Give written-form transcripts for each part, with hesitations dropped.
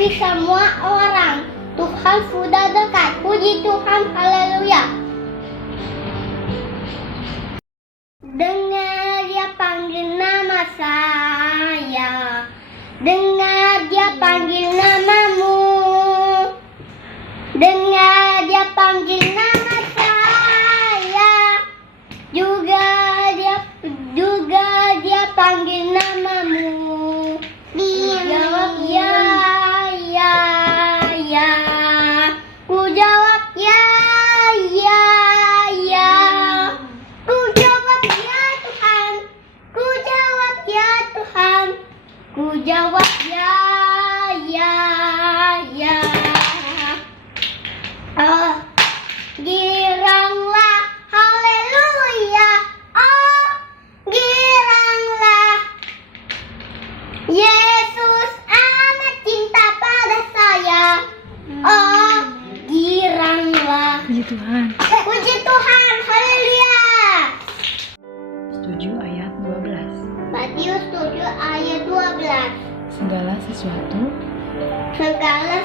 mengetahui semua orang. Tuhan sudah dekat. Puji Tuhan, haleluya. Dengar dia panggil nama saya. Dengar dia panggil namamu. Dengar dia panggil nama saya. Juga dia panggil namamu. Jawab ya, ya, ya. Ku jawab ya, ya, ya. Ku jawab ya Tuhan. Ku jawab ya Tuhan. Ku jawab ya, ya, ya. Oh, giranglah, haleluya. Oh, giranglah. Yesus amat cinta pada saya. Oh, giranglah. Puji Tuhan. Puji Tuhan, haleluya. 7 ayat 12. Matius 7 ayat 12. Segala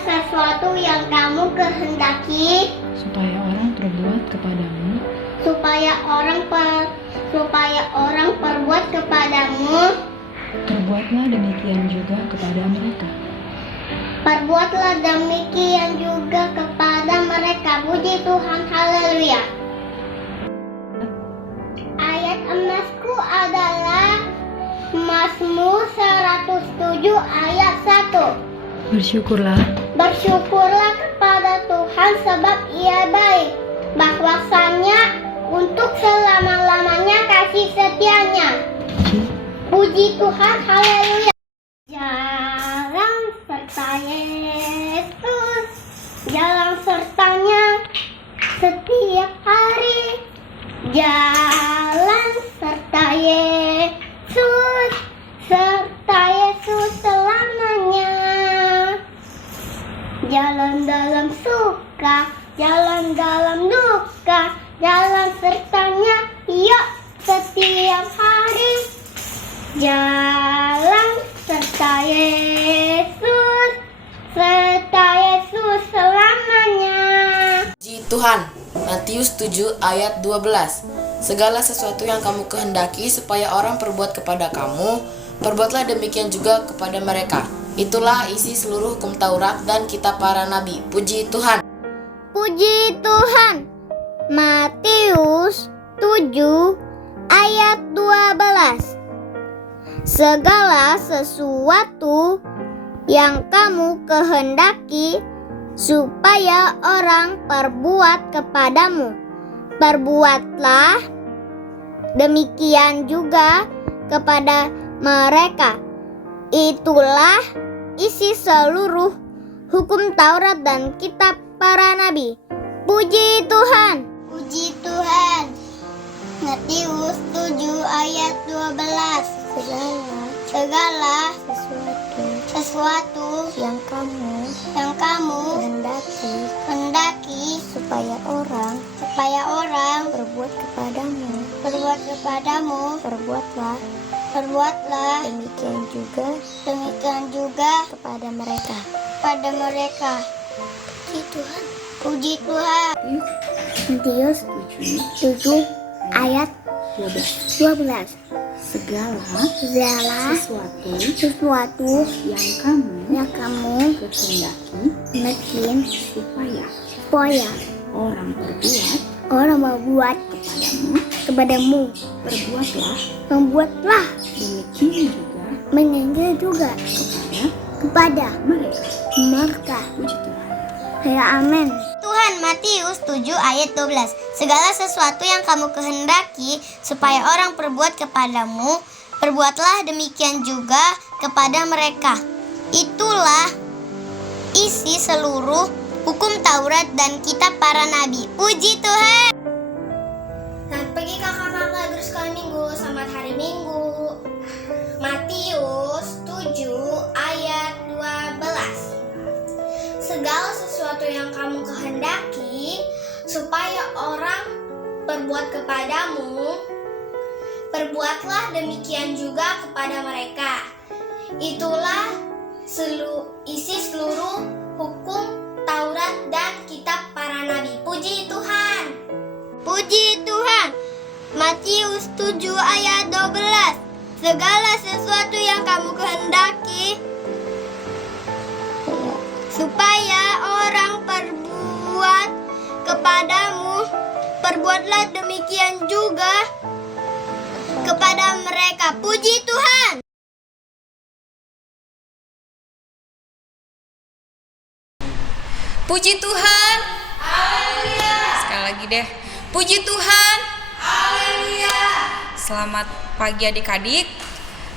sesuatu yang kamu kehendaki supaya orang perbuat kepadamu, supaya orang perbuat kepadamu, perbuatlah demikian juga kepada mereka. perbuatlah demikian juga kepada mereka. Puji Tuhan, haleluya. Ayat emasku adalah Mazmur 107 ayat 1. Bersyukurlah kepada Tuhan sebab Ia baik, bahwasanya untuk selama-lamanya kasih setianya. Puji Tuhan, haleluya. Jalan serta Yesus, jalan sertanya setiap hari. Jalan serta Yesus, serta Yesus selamanya. Jalan dalam suka, jalan dalam duka, jalan sertanya yuk setiap hari. Jalan serta Yesus selamanya. Puji Tuhan. Matius 7 ayat 12. Segala sesuatu yang kamu kehendaki supaya orang perbuat kepada kamu, perbuatlah demikian juga kepada mereka. Itulah isi seluruh hukum Taurat dan kitab para nabi. Puji Tuhan. Puji Tuhan. Matius 7 ayat 12. Segala sesuatu yang kamu kehendaki supaya orang perbuat kepadamu, perbuatlah demikian juga kepada mereka. Itulah isi seluruh hukum Taurat dan kitab para nabi. Puji Tuhan. Puji Tuhan. Matius 7 ayat 12. Segala sesuatu yang kamu kehendaki supaya orang berbuat kepadamu, perbuatlah demikian juga kepada mereka. Puji Tuhan. Matius 7 ayat 12. Segala sesuatu yang kamu kehendaki supaya orang orang berbuat kepadamu, perbuatlah demikian juga kepada mereka. Puji Tuhan. Ya, amin. Tuhan. Matius 7 ayat 12. Segala sesuatu yang kamu kehendaki supaya orang perbuat kepadamu, perbuatlah demikian juga kepada mereka. Itulah isi seluruh hukum Taurat dan kitab para nabi. Puji Tuhan. Selamat pagi kakak-kakak guru sekolah minggu. Selamat hari Minggu. Matius 7 ayat 12. Segala sesuatu yang kamu kehendaki supaya orang berbuat kepadamu, perbuatlah demikian juga kepada mereka. Itulah isi seluruh hukum Taurat dan kitab para nabi. Puji Tuhan. Puji Tuhan. Matius 7 ayat 12. Segala sesuatu yang kamu kehendaki supaya orang perbuat kepadamu, perbuatlah demikian juga kepada mereka. Puji Tuhan. Puji Tuhan. Haleluya. Sekali lagi deh. Puji Tuhan. Haleluya. Selamat pagi adik-adik.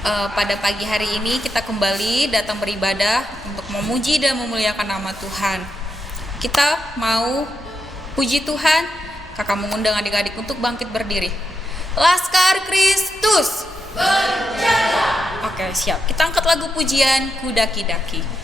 Pada pagi hari ini kita kembali datang beribadah untuk memuji dan memuliakan nama Tuhan. Kita mau puji Tuhan. Kakak mengundang adik-adik untuk bangkit berdiri. Laskar Kristus berjaga. Oke, siap. Kita angkat lagu pujian Kudaki-daki.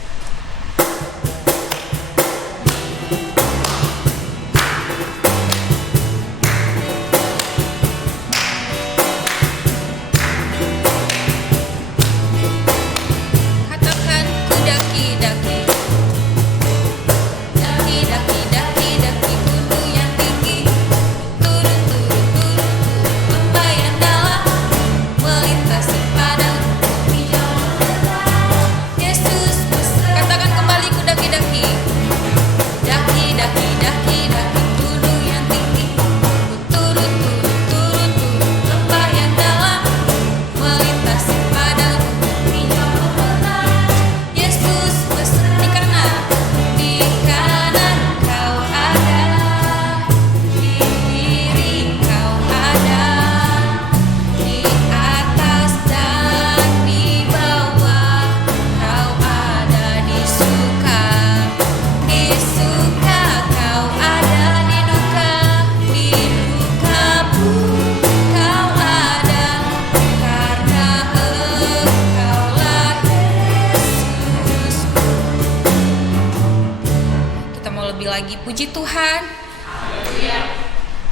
Lagi puji Tuhan.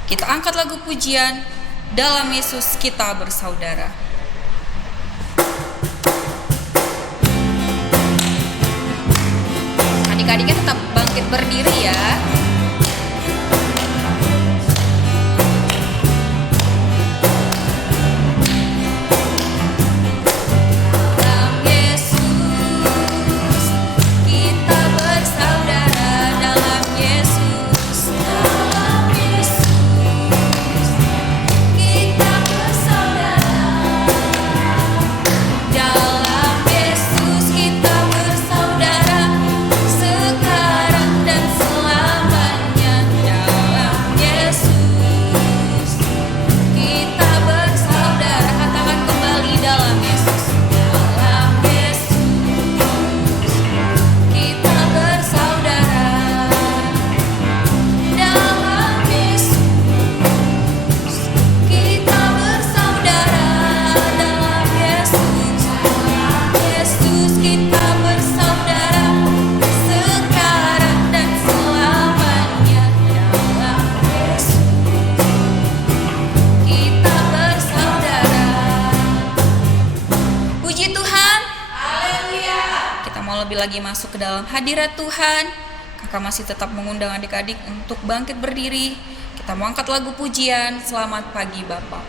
Kita angkat lagu pujian Dalam Yesus Kita Bersaudara. Adik-adiknya tetap bangkit berdiri ya. Lagi masuk ke dalam hadirat Tuhan. Kakak masih tetap mengundang adik-adik untuk bangkit berdiri. Kita mau angkat lagu pujian Selamat Pagi Bapak.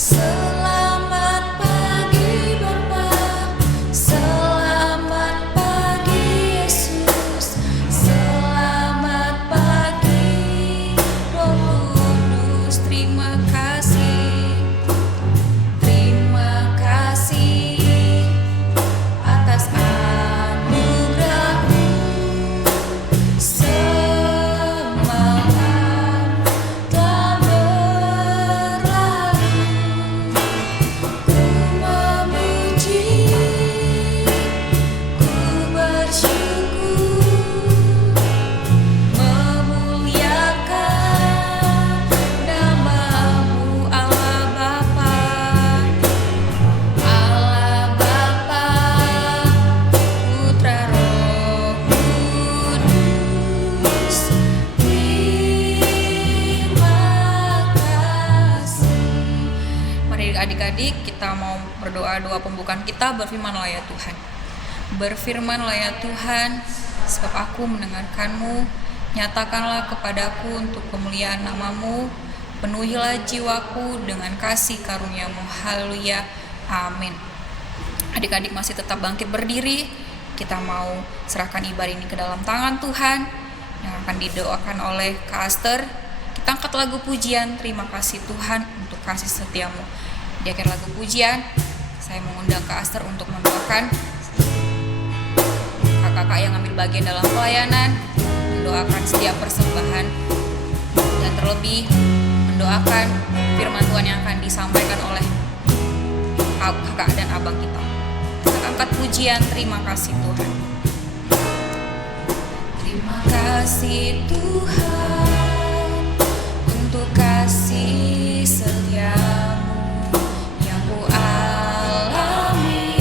Selamat pagi Bapak, selamat adik-adik, kita mau berdoa doa pembukaan kita. Berfirmanlah ya Tuhan. Berfirmanlah ya Tuhan, sebab aku mendengarkanmu. Nyatakanlah kepadaku untuk kemuliaan namamu. Penuhilah jiwaku dengan kasih karuniamu. Haleluya. Amin. Adik-adik masih tetap bangkit berdiri. Kita mau serahkan ibadah ini ke dalam tangan Tuhan yang akan didoakan oleh Kak Aster. Kita angkat lagu pujian, terima kasih Tuhan untuk kasih setiamu. Di akhir lagu pujian, saya mengundang Kak Aster untuk mendoakan kakak-kakak yang ambil bagian dalam pelayanan, mendoakan setiap persembahan, dan terlebih mendoakan firman Tuhan yang akan disampaikan oleh kakak dan abang kita. Kita angkat pujian, terima kasih Tuhan. Terima kasih Tuhan untuk kasih setiamu yang ku alami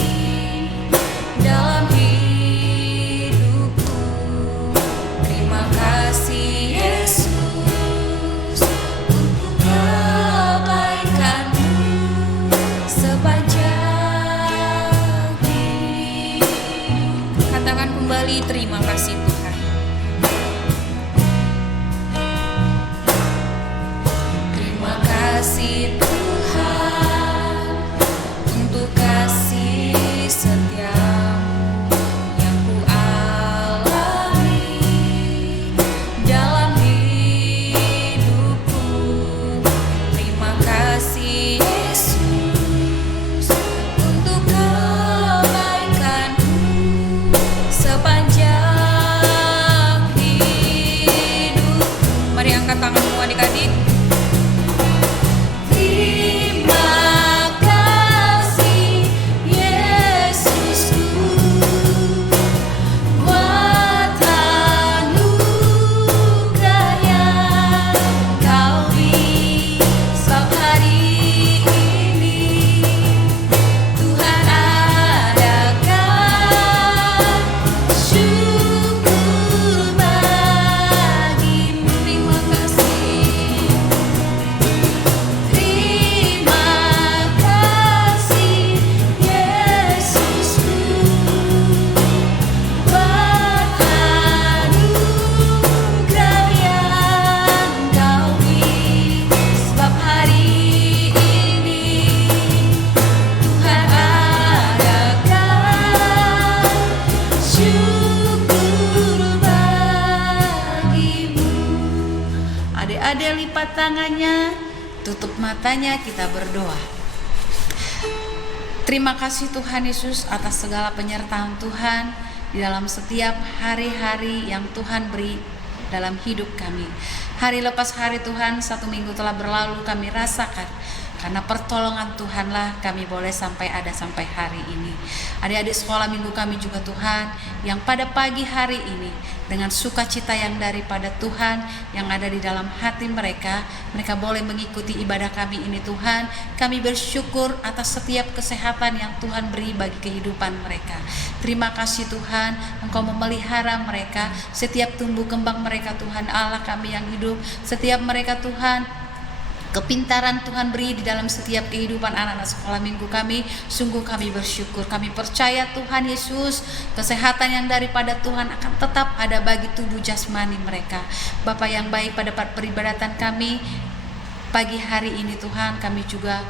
dalam hidupku. Terima kasih Yesus untuk kebaikan-Mu sepanjang hidup. Katakan kembali, terima kasih Tuhan. Terima kasih Tuhan untuk kasih setiamu yang ku alami dalam hidupku. Terima kasih Yesus untuk kebaikan-Mu sepanjang hidup. Mari angkat tanganmu adik-adik. Terima kasih Yesusku buat anugerah yang Kau beri. Sebab hari ini Tuhan adakan syukur bagimu. Terima kasih. Terima kasih Yesusku buat anugerah yang Kau beri. Sebab hari ini Tuhan adakan syukur bagimu. Adik-adik lipat tangannya, tutup matanya, kita berdoa. Terima kasih Tuhan Yesus atas segala penyertaan Tuhan di dalam setiap hari-hari yang Tuhan beri dalam hidup kami. Hari lepas hari Tuhan, 1 minggu telah berlalu, kami rasakan karena pertolongan Tuhanlah kami boleh ada sampai hari ini. Adik-adik sekolah minggu kami juga Tuhan, yang pada pagi hari ini dengan sukacita yang daripada Tuhan yang ada di dalam hati mereka boleh mengikuti ibadah kami ini Tuhan. Kami bersyukur atas setiap kesehatan yang Tuhan beri bagi kehidupan mereka. Terima kasih Tuhan, Engkau memelihara mereka, setiap tumbuh kembang mereka Tuhan Allah kami yang hidup, setiap mereka Tuhan, kepintaran Tuhan beri di dalam setiap kehidupan anak-anak sekolah minggu kami. Sungguh kami bersyukur. Kami percaya Tuhan Yesus, kesehatan yang daripada Tuhan akan tetap ada bagi tubuh jasmani mereka. Bapa yang baik, pada peribadatan kami pagi hari ini Tuhan, kami juga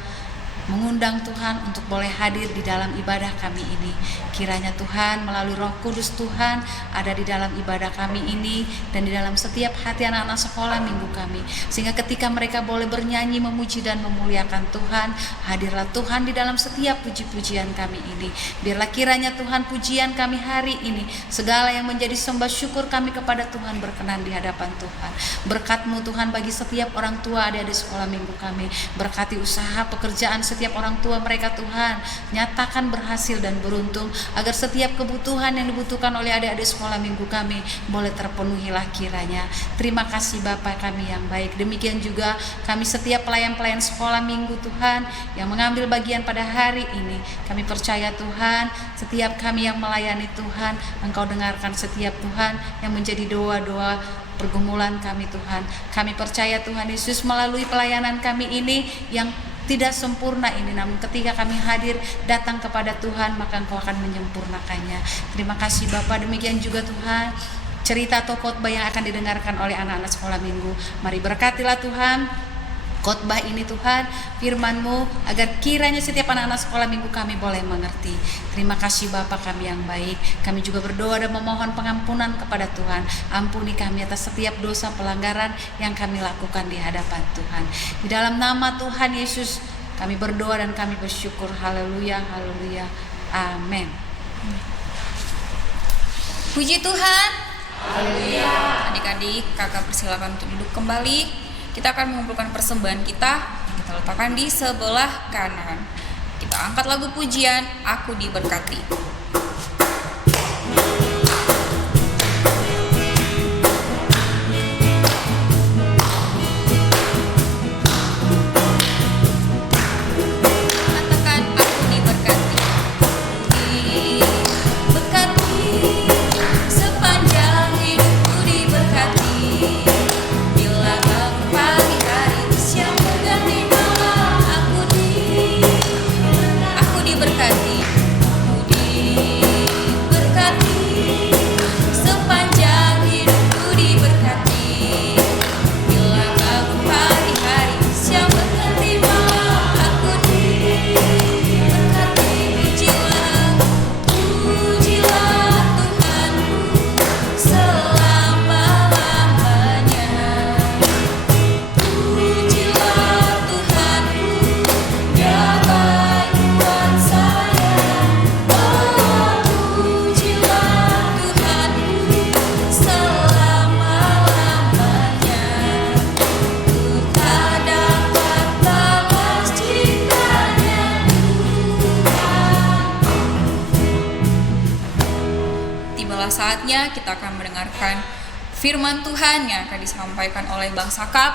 mengundang Tuhan untuk boleh hadir di dalam ibadah kami ini. Kiranya Tuhan melalui Roh Kudus Tuhan ada di dalam ibadah kami ini dan di dalam setiap hati anak-anak sekolah minggu kami, sehingga ketika mereka boleh bernyanyi, memuji dan memuliakan Tuhan, hadirlah Tuhan di dalam setiap puji-pujian kami ini. Biarlah kiranya Tuhan pujian kami hari ini, segala yang menjadi sembah syukur kami kepada Tuhan berkenan di hadapan Tuhan. Berkat-Mu Tuhan bagi setiap orang tua adik-adik sekolah minggu kami. Berkati usaha pekerjaan setiap orang tua mereka Tuhan, nyatakan berhasil dan beruntung, agar setiap kebutuhan yang dibutuhkan oleh adik-adik sekolah minggu kami boleh terpenuhilah kiranya. Terima kasih Bapa kami yang baik. Demikian juga kami setiap pelayan-pelayan sekolah minggu Tuhan yang mengambil bagian pada hari ini. Kami percaya Tuhan, setiap kami yang melayani Tuhan, Engkau dengarkan setiap Tuhan yang menjadi doa-doa pergumulan kami Tuhan. Kami percaya Tuhan Yesus melalui pelayanan kami ini yang tidak sempurna ini, namun ketika kami hadir datang kepada Tuhan, maka Engkau akan menyempurnakannya. Terima kasih Bapa. Demikian juga Tuhan cerita atau khotbah yang akan didengarkan oleh anak-anak sekolah minggu. Mari berkatilah Tuhan khotbah ini Tuhan, firman-Mu, agar kiranya setiap anak-anak sekolah minggu kami boleh mengerti. Terima kasih Bapa kami yang baik. Kami juga berdoa dan memohon pengampunan kepada Tuhan. Ampuni kami atas setiap dosa pelanggaran yang kami lakukan di hadapan Tuhan. Di dalam nama Tuhan Yesus kami berdoa dan kami bersyukur. Haleluya, haleluya, amin. Puji Tuhan. Haleluya. Adik-adik, kakak persilakan untuk duduk kembali. Kita akan mengumpulkan persembahan kita letakkan di sebelah kanan. Kita angkat lagu pujian, Aku Diberkati. Katakan, aku diberkati. Diberkati, sepanjang hidupku diberkati. Bila bangun pagi hari, siang berganti malam, aku diberkati. Aku diberkati, sepanjang hidupku diberkati. Bila bangun pagi hari, siang berganti malam, aku diberkati. Pujilah Tuhanku selama-lamanya. Pujilah Tuhanku, Dia baik buat saya. Oh, pujilah Tuhanku selama-lamanya. Ku tak dapat balas cintanya Tuhan. Tibalah saatnya kita akan mendengarkan firman Tuhan yang akan disampaikan oleh Bang Sakap.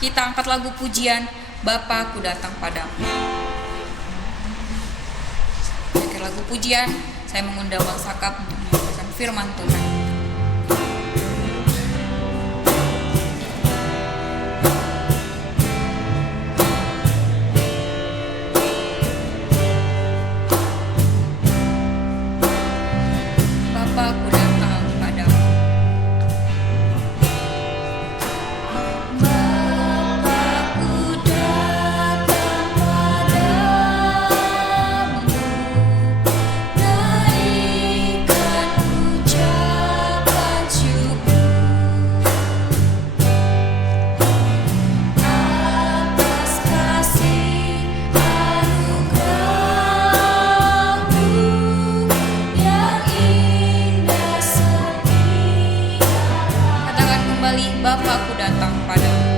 Kita angkat lagu pujian, Bapa Ku Datang Padamu. Akhir lagu pujian, saya mengundang Bang Sakap untuk menyampaikan firman Tuhan. Bapa Ku Datang Padamu. Bapa Ku datang padamu, naikkan ucapan syukur atas kasih anugerah-Mu yang indah setia. Katakan kembali, Bapa Ku datang padamu.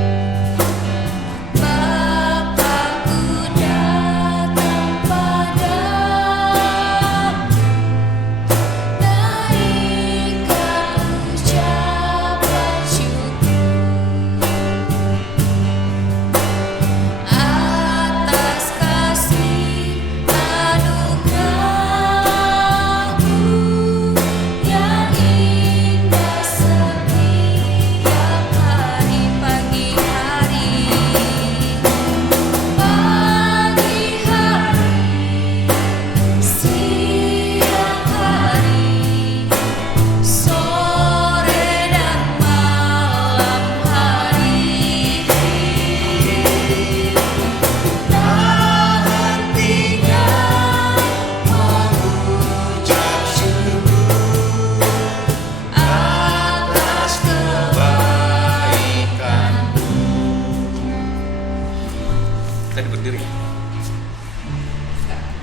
Bapa-Ku datang padamu, naikkan ucapan syukur atas kasih anugerah-Mu yang indah setiap hari. Pagi hari, siang hari, sore dan malam hari. Tak hentikan mengucap syukur atas kebaikan. Tadi berdiri.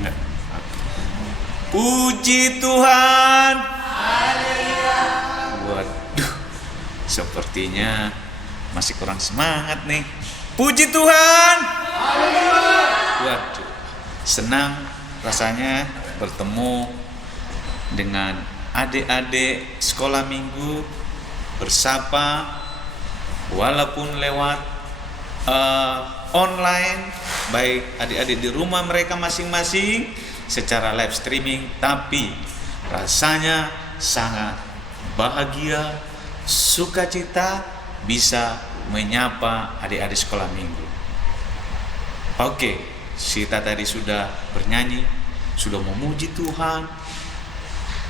Enggak. Puji Tuhan. Waduh, sepertinya masih kurang semangat nih. Puji Tuhan. Waduh, senang rasanya bertemu dengan adik-adik sekolah minggu, bersapa walaupun lewat online, baik adik-adik di rumah mereka masing-masing secara live streaming, tapi rasanya sangat bahagia, sukacita bisa menyapa adik-adik sekolah minggu. Oke, Sita tadi sudah bernyanyi, sudah memuji Tuhan,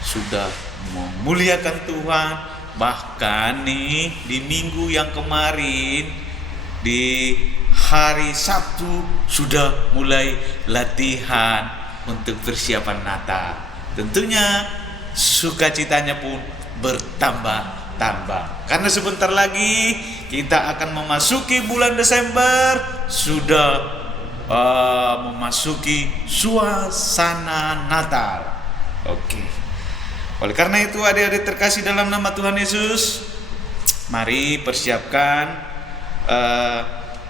sudah memuliakan Tuhan. Bahkan nih di minggu yang kemarin, di hari Sabtu sudah mulai latihan untuk persiapan Natal. Tentunya sukacitanya pun bertambah-tambah, karena sebentar lagi kita akan memasuki bulan Desember, sudah memasuki suasana Natal. Oke. Oleh karena itu, adik-adik terkasih dalam nama Tuhan Yesus, mari persiapkan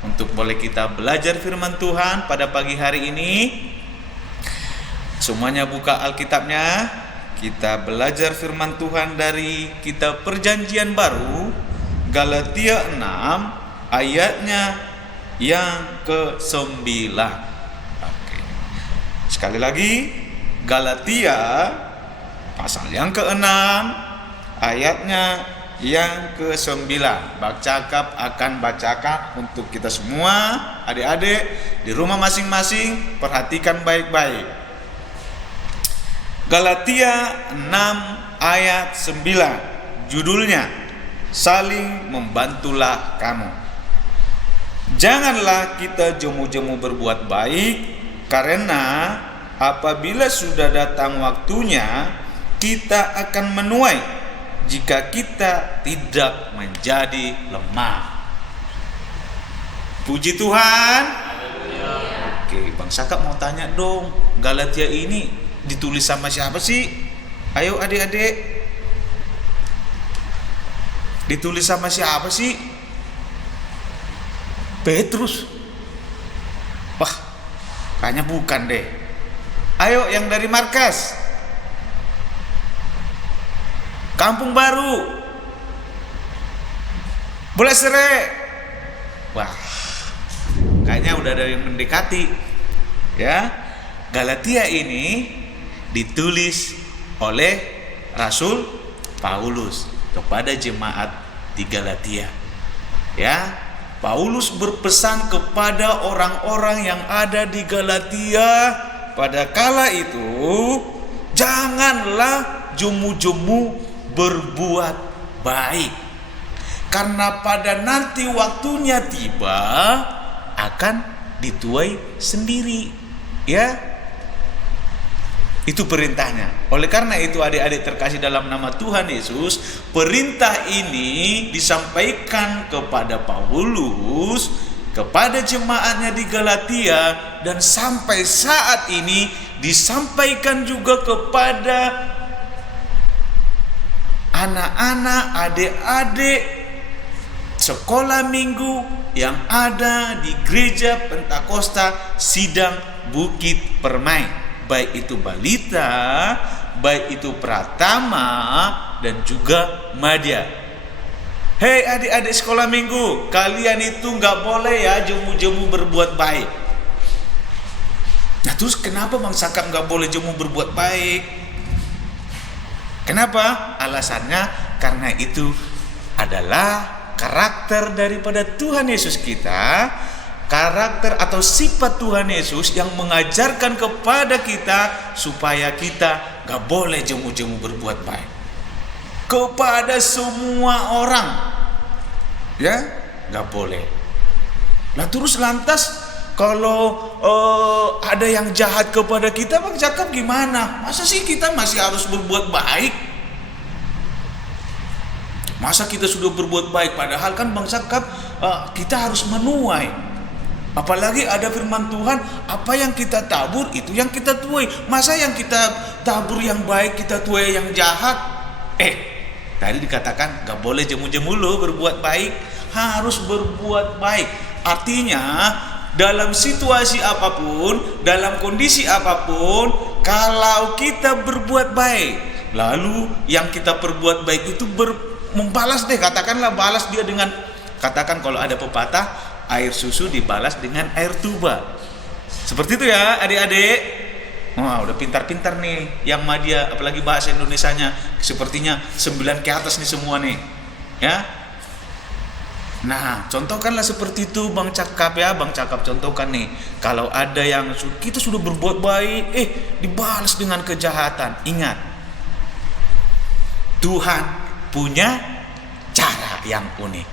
untuk boleh kita belajar firman Tuhan pada pagi hari ini. Semuanya buka Alkitabnya. Kita belajar firman Tuhan dari kitab Perjanjian Baru, Galatia 6 ayatnya yang ke-9. Oke. Sekali lagi, Galatia pasal yang ke-6 ayatnya yang ke-9. Bak Cakap akan bacakan untuk kita semua. Adik-adik di rumah masing-masing perhatikan baik-baik. Galatia 6 ayat 9. Judulnya, saling membantulah kamu. Janganlah kita jemu-jemu berbuat baik, karena apabila sudah datang waktunya, kita akan menuai jika kita tidak menjadi lemah. Puji Tuhan. Oke, Bang Sakap mau tanya dong, Galatia ini ditulis sama siapa sih? Ayo adik-adik, ditulis sama siapa sih? Petrus? Wah, kayaknya bukan deh. Ayo yang dari markas, Kampung Baru, Bola Sere. Wah, kayaknya udah ada yang mendekati. Ya, Galatia ini ditulis oleh Rasul Paulus kepada jemaat di Galatia. Ya, Paulus berpesan kepada orang-orang yang ada di Galatia pada kala itu, janganlah jemu-jemu berbuat baik, karena pada nanti waktunya tiba akan dituai sendiri. Ya, itu perintahnya. Oleh karena itu, adik-adik terkasih dalam nama Tuhan Yesus, perintah ini disampaikan kepada Paulus, kepada jemaatnya di Galatia, dan sampai saat ini disampaikan juga kepada anak-anak, adik-adik sekolah minggu yang ada di gereja Pentakosta Sidang Bukit Permai. Baik itu balita, baik itu pratama, dan juga madya. Hei adik-adik sekolah minggu, kalian itu gak boleh ya jemu-jemu berbuat baik. Nah terus kenapa Bang Sakap gak boleh jemu berbuat baik? Kenapa? Alasannya karena itu adalah karakter daripada Tuhan Yesus kita, karakter atau sifat Tuhan Yesus yang mengajarkan kepada kita supaya kita gak boleh jemu-jemu berbuat baik kepada semua orang, ya gak boleh. Nah terus lantas kalau ada yang jahat kepada kita, Bang Jakab gimana? Masa sih kita masih harus berbuat baik? Masa kita sudah berbuat baik, padahal kan Bang Jakab kita harus menuai. Apalagi ada firman Tuhan, apa yang kita tabur itu yang kita tuai. Masa yang kita tabur yang baik kita tuai yang jahat? Tadi dikatakan gak boleh jemu-jemu lo berbuat baik, harus berbuat baik. Artinya dalam situasi apapun, dalam kondisi apapun, kalau kita berbuat baik, lalu yang kita perbuat baik itu membalas deh, katakanlah balas dia dengan, katakan kalau ada pepatah, air susu dibalas dengan air tuba. Seperti itu ya adik-adik. Wah, udah pintar-pintar nih yang madya, apalagi bahasa Indonesianya sepertinya 9 ke atas nih semua nih. Ya. Nah, contohkanlah seperti itu Bang Cakap ya, Bang Cakap contohkan nih. Kalau ada yang kita sudah berbuat baik, dibalas dengan kejahatan. Ingat, Tuhan punya cara yang unik.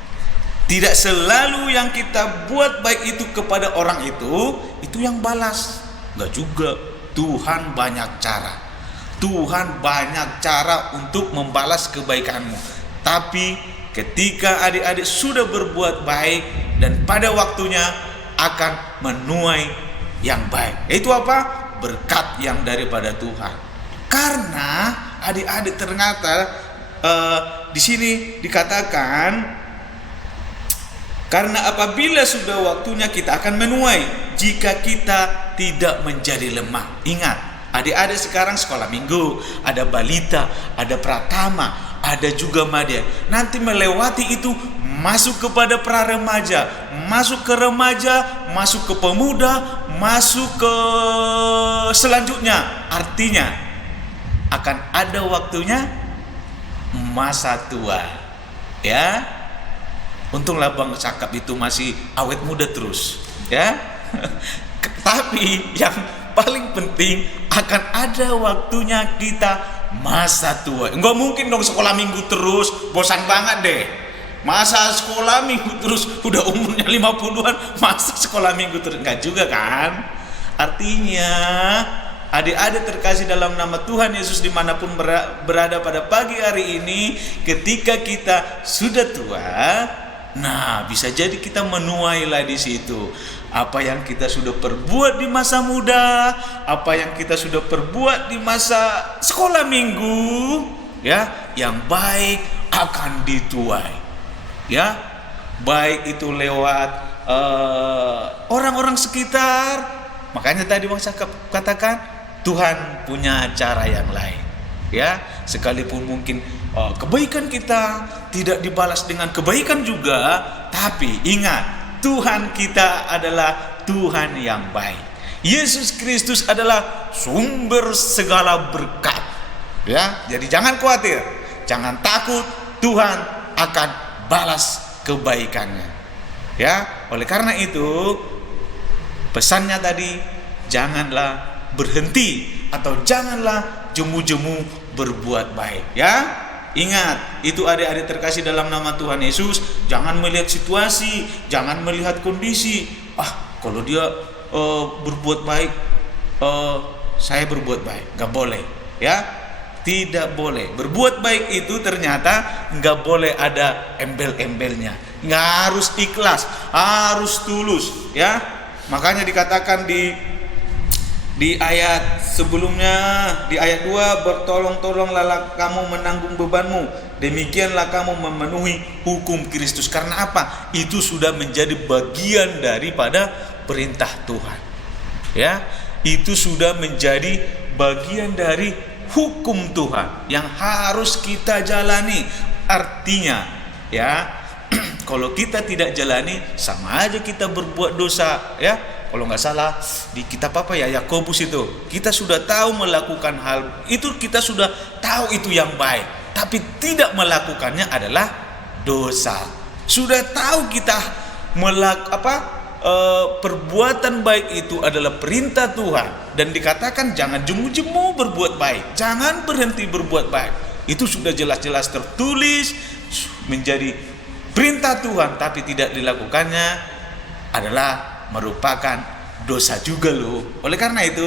Tidak selalu yang kita buat baik itu kepada orang itu yang balas. Enggak juga. Tuhan banyak cara. Tuhan banyak cara untuk membalas kebaikanmu. Tapi ketika adik-adik sudah berbuat baik dan pada waktunya akan menuai yang baik. Itu apa? Berkat yang daripada Tuhan. Karena adik-adik ternyata di sini dikatakan, karena apabila sudah waktunya kita akan menuai jika kita tidak menjadi lemah. Ingat, adik-adik sekarang sekolah minggu, ada balita, ada pratama, ada juga madya. Nanti melewati itu masuk kepada pra-remaja, masuk ke remaja, masuk ke pemuda, masuk ke selanjutnya. Artinya akan ada waktunya masa tua. Ya. Untunglah Bang Cakap itu masih awet muda terus, ya. Tapi yang paling penting akan ada waktunya kita masa tua. Enggak mungkin dong sekolah minggu terus, bosan banget deh. Masa sekolah minggu terus, udah umurnya 50-an, masa sekolah minggu terus, enggak juga kan? Artinya adik-adik terkasih dalam nama Tuhan Yesus dimanapun berada pada pagi hari ini, ketika kita sudah tua, nah bisa jadi kita menuailah di situ apa yang kita sudah perbuat di masa muda, apa yang kita sudah perbuat di masa sekolah minggu, ya, yang baik akan dituai, ya, baik itu lewat orang-orang sekitar. Makanya tadi Bang Cakap katakan Tuhan punya cara yang lain, ya, sekalipun mungkin kebaikan kita tidak dibalas dengan kebaikan juga, tapi ingat, Tuhan kita adalah Tuhan yang baik. Yesus Kristus adalah sumber segala berkat. Ya, jadi jangan khawatir, jangan takut, Tuhan akan balas kebaikannya. Ya, oleh karena itu pesannya tadi, janganlah berhenti atau janganlah jemu-jemu berbuat baik, ya. Ingat, itu adik-adik terkasih dalam nama Tuhan Yesus, jangan melihat situasi, jangan melihat kondisi. Kalau dia berbuat baik, saya berbuat baik. Gak boleh, ya. Tidak boleh. Berbuat baik itu ternyata gak boleh ada embel-embelnya. Gak harus ikhlas, harus tulus, ya. Makanya dikatakan di ayat sebelumnya, di ayat 2, bertolong-tolonglah kamu menanggung bebanmu, demikianlah kamu memenuhi hukum Kristus. Karena apa? Itu sudah menjadi bagian daripada perintah Tuhan, ya. Itu sudah menjadi bagian dari hukum Tuhan yang harus kita jalani. Artinya, ya, kalau kita tidak jalani, sama aja kita berbuat dosa, ya. Kalau nggak salah di kitab apa ya, Yakobus itu, kita sudah tahu melakukan hal itu, kita sudah tahu itu yang baik, tapi tidak melakukannya adalah dosa. Sudah tahu kita perbuatan baik itu adalah perintah Tuhan, dan dikatakan jangan jemu-jemu berbuat baik, jangan berhenti berbuat baik. Itu sudah jelas-jelas tertulis menjadi perintah Tuhan, tapi tidak dilakukannya adalah merupakan dosa juga loh. Oleh karena itu,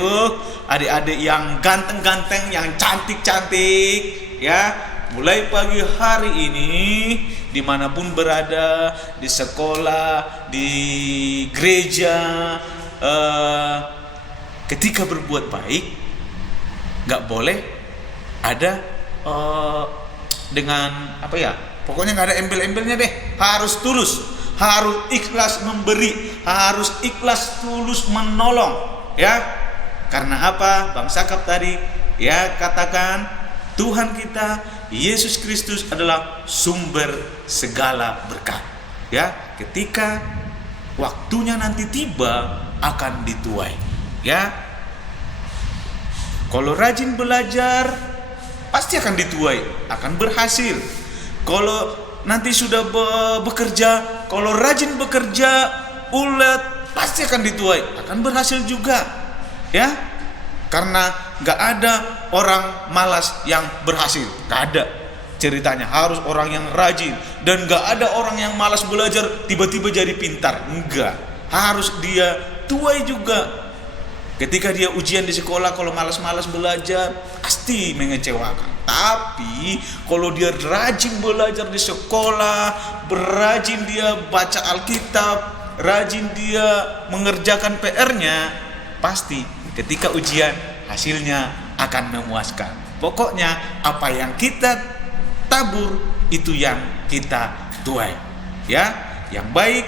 adik-adik yang ganteng-ganteng, yang cantik-cantik, ya, mulai pagi hari ini dimanapun berada, di sekolah, di gereja, ketika berbuat baik, nggak boleh ada dengan apa ya, pokoknya nggak ada embel-embelnya deh. Harus tulus, harus ikhlas memberi, harus ikhlas tulus menolong, ya. Karena apa? Bang Cakap tadi, ya, katakan Tuhan kita Yesus Kristus adalah sumber segala berkat, ya. Ketika waktunya nanti tiba akan dituai, ya. Kalau rajin belajar pasti akan dituai, akan berhasil. Kalau nanti sudah bekerja kalau rajin bekerja, ulet, pasti akan dituai, akan berhasil juga, ya. Karena nggak ada orang malas yang berhasil, nggak ada. Ceritanya harus orang yang rajin, dan nggak ada orang yang malas belajar tiba-tiba jadi pintar, enggak. Harus dia tuai juga. Ketika dia ujian di sekolah, kalau malas-malas belajar pasti mengecewakan. Tapi kalau dia rajin belajar di sekolah, rajin dia baca Alkitab, rajin dia mengerjakan PR-nya, pasti ketika ujian hasilnya akan memuaskan. Pokoknya apa yang kita tabur itu yang kita tuai, ya. Yang baik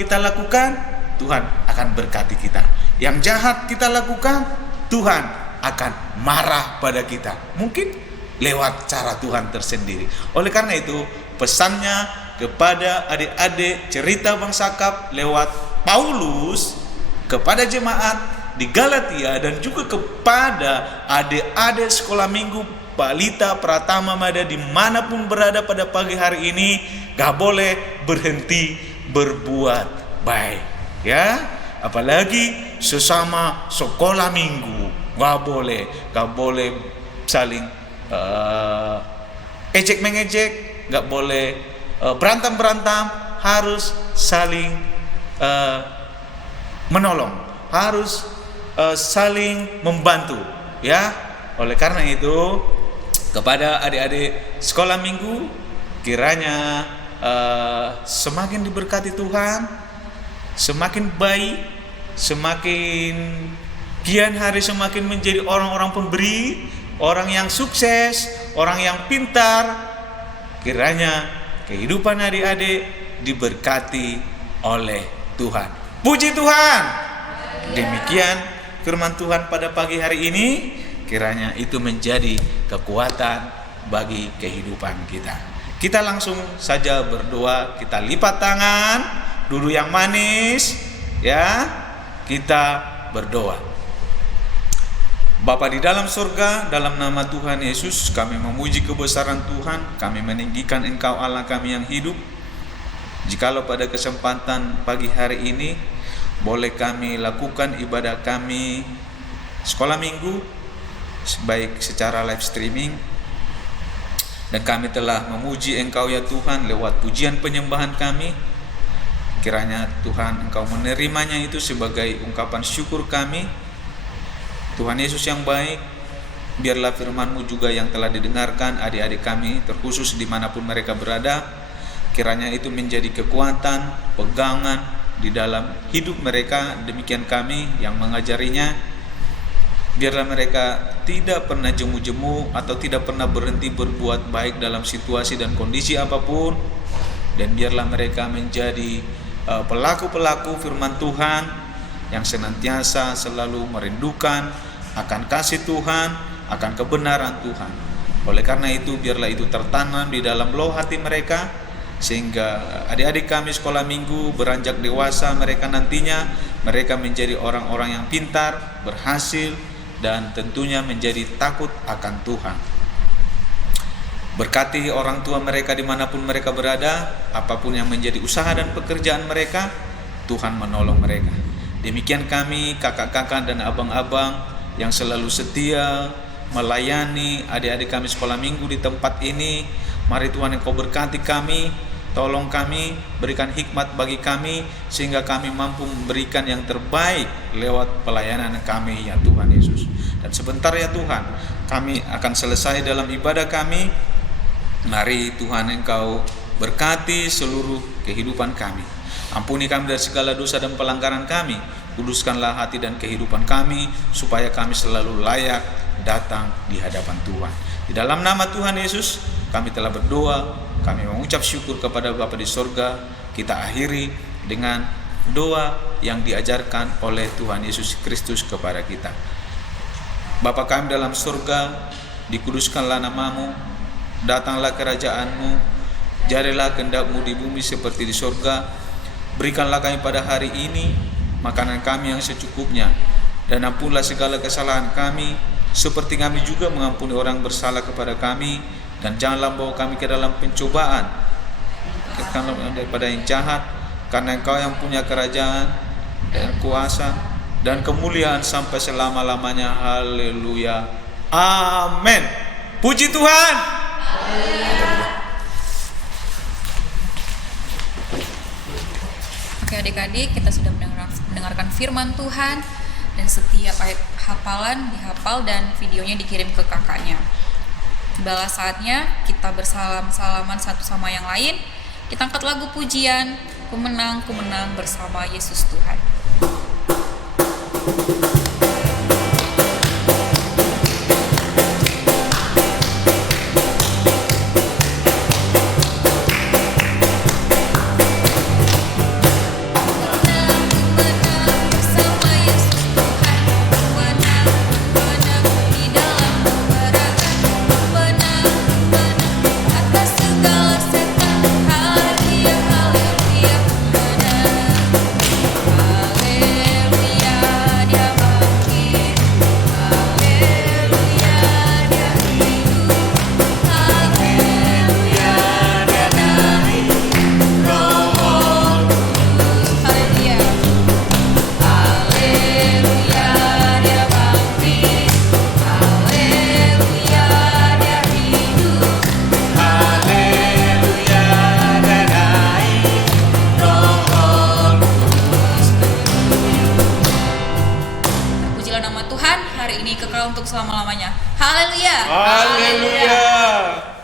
kita lakukan, Tuhan akan berkati kita. Yang jahat kita lakukan, Tuhan akan marah pada kita, mungkin lewat cara Tuhan tersendiri. Oleh karena itu, pesannya kepada adik-adik cerita Bang Sakap lewat Paulus kepada jemaat di Galatia, dan juga kepada adik-adik sekolah minggu balita Pratama Mada dimanapun berada pada pagi hari ini, gak boleh berhenti berbuat baik, ya. Apalagi sesama sekolah minggu, gak boleh saling ejek mengejek, gak boleh berantem, harus saling menolong, harus saling membantu, ya. Oleh karena itu, kepada adik-adik sekolah minggu, kiranya semakin diberkati Tuhan, semakin baik, semakin kian hari semakin menjadi orang-orang pemberi, orang yang sukses, orang yang pintar. Kiranya kehidupan adik-adik diberkati oleh Tuhan. Puji Tuhan. Demikian firman Tuhan pada pagi hari ini. Kiranya itu menjadi kekuatan bagi kehidupan kita. Kita langsung saja berdoa, kita lipat tangan, duduk yang manis, ya. Kita berdoa. Bapa di dalam surga, dalam nama Tuhan Yesus, kami memuji kebesaran Tuhan, kami meninggikan Engkau Allah kami yang hidup. Jikalau pada kesempatan pagi hari ini boleh kami lakukan ibadah kami sekolah minggu baik secara live streaming, dan kami telah memuji Engkau ya Tuhan lewat pujian penyembahan kami. Kiranya Tuhan Engkau menerimanya itu sebagai ungkapan syukur kami. Tuhan Yesus yang baik, biarlah firman-Mu juga yang telah didengarkan adik-adik kami terkhusus dimanapun mereka berada, kiranya itu menjadi kekuatan, pegangan di dalam hidup mereka. Demikian kami yang mengajarinya. Biarlah mereka tidak pernah jemu-jemu atau tidak pernah berhenti berbuat baik dalam situasi dan kondisi apapun. Dan biarlah mereka menjadi pelaku-pelaku firman Tuhan yang senantiasa selalu merindukan akan kasih Tuhan, akan kebenaran Tuhan. Oleh karena itu, biarlah itu tertanam di dalam loh hati mereka, sehingga adik-adik kami sekolah minggu beranjak dewasa, mereka nantinya mereka menjadi orang-orang yang pintar, berhasil, dan tentunya menjadi takut akan Tuhan. Berkati orang tua mereka dimanapun mereka berada, apapun yang menjadi usaha dan pekerjaan mereka, Tuhan menolong mereka. Demikian kami kakak-kakak dan abang-abang yang selalu setia melayani adik-adik kami sekolah minggu di tempat ini. Mari Tuhan Engkau berkati kami, tolong kami, berikan hikmat bagi kami, sehingga kami mampu memberikan yang terbaik lewat pelayanan kami ya Tuhan Yesus. Dan sebentar ya Tuhan, kami akan selesai dalam ibadah kami. Mari Tuhan Engkau berkati seluruh kehidupan kami. Ampuni kami dari segala dosa dan pelanggaran kami. Kuduskanlah hati dan kehidupan kami, supaya kami selalu layak datang di hadapan Tuhan. Di dalam nama Tuhan Yesus, kami telah berdoa, kami mengucap syukur kepada Bapa di sorga. Kita akhiri dengan doa yang diajarkan oleh Tuhan Yesus Kristus kepada kita. Bapa kami dalam surga, dikuduskanlah nama-Mu, datanglah kerajaan-Mu, jadilah kehendak-Mu di bumi seperti di surga. Berikanlah kami pada hari ini makanan kami yang secukupnya, dan ampunlah segala kesalahan kami, seperti kami juga mengampuni orang bersalah kepada kami, dan janganlah bawa kami ke dalam pencobaan, selamatkanlah daripada yang jahat, karena Engkau yang punya kerajaan dan kuasa dan kemuliaan sampai selama-lamanya. Haleluya. Amin. Puji Tuhan. Oke adik-adik, kita sudah mendengarkan firman Tuhan, dan setiap ayat hafalan dihafal dan videonya dikirim ke kakaknya. Tibalah saatnya kita bersalam-salaman satu sama yang lain. Kita angkat lagu pujian, Ku menang bersama Yesus Tuhan. Tuhan hari ini kekal untuk selama-lamanya. Haleluya. Haleluya.